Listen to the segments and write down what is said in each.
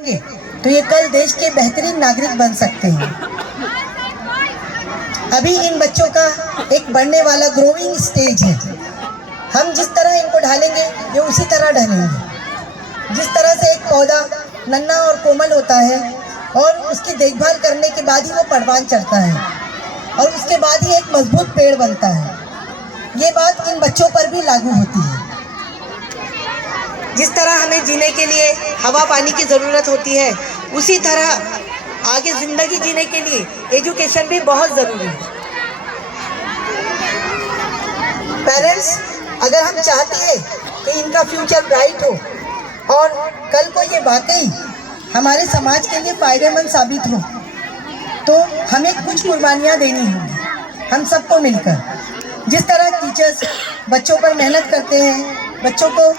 तो ये कल देश के बेहतरीन नागरिक बन सकते हैं। अभी इन बच्चों का एक बढ़ने वाला ग्रोइंग स्टेज है। हम जिस तरह इनको ढालेंगे ये उसी तरह ढलेंगे। जिस तरह से एक पौधा नन्हा और कोमल होता है और उसकी देखभाल करने के बाद ही वो परवान चढ़ता है और उसके बाद ही एक मजबूत पेड़ बनता है, ये बात इन बच्चों पर भी लागू होती है। जिस तरह हमें जीने के लिए हवा पानी की ज़रूरत होती है, उसी तरह आगे ज़िंदगी जीने के लिए एजुकेशन भी बहुत ज़रूरी है। पेरेंट्स, अगर हम चाहते हैं कि इनका फ्यूचर ब्राइट हो और कल को ये वाकई हमारे समाज के लिए फ़ायदेमंद साबित हो, तो हमें कुछ कुर्बानियाँ देनी होंगी हम सबको मिलकर। जिस तरह टीचर्स बच्चों पर मेहनत करते हैं, बच्चों को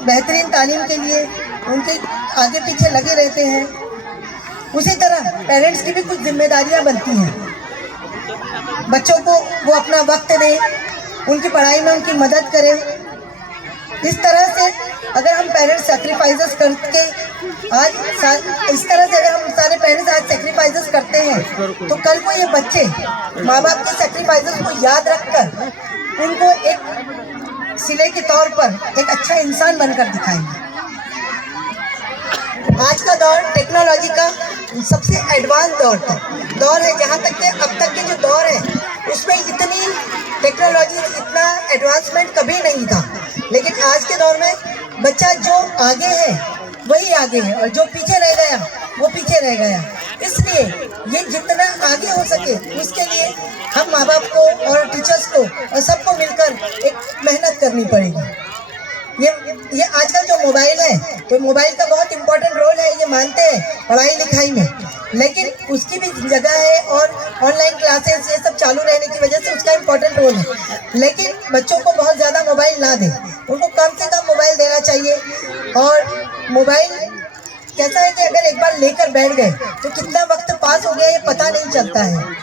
बेहतरीन तालीम के लिए उनके आगे पीछे लगे रहते हैं, उसी तरह पेरेंट्स की भी कुछ जिम्मेदारियां बनती हैं। बच्चों को वो अपना वक्त दें, उनकी पढ़ाई में उनकी मदद करें। इस तरह से अगर हम पेरेंट्स सेक्रीफाइसेस करके इस तरह से अगर हम सारे पेरेंट्स आज सेक्रीफाइसेस करते हैं, तो कल को ये बच्चे माँ बाप के सेक्रीफाइसेस को याद रखकर उनको एक सिले के तौर पर एक अच्छा इंसान बनकर दिखाएंगे। आज का दौर टेक्नोलॉजी का सबसे एडवांस दौर है। जहाँ तक के अब तक के जो दौर है उसमें इतनी टेक्नोलॉजी, इतना एडवांसमेंट कभी नहीं था। लेकिन आज के दौर में बच्चा जो आगे है वही आगे है और जो पीछे रह गया वो पीछे रह गया। इसलिए ये जितना आगे हो सके उसके लिए हम माँ बाप को और टीचर्स को और सबको मिलकर एक मेहनत करनी पड़ेगी। ये आजकल जो मोबाइल है, तो मोबाइल का बहुत इम्पोर्टेंट रोल है, ये मानते हैं पढ़ाई लिखाई में, लेकिन उसकी भी जगह है और ऑनलाइन क्लासेस ये सब चालू रहने की वजह से उसका इम्पोर्टेंट रोल है। लेकिन बच्चों को बहुत ज़्यादा मोबाइल ना दें, उनको कम से कम मोबाइल देना चाहिए। और मोबाइल कैसा है कि अगर एक बार लेकर बैठ गए तो कितना वक्त पास हो गया ये पता नहीं चलता है।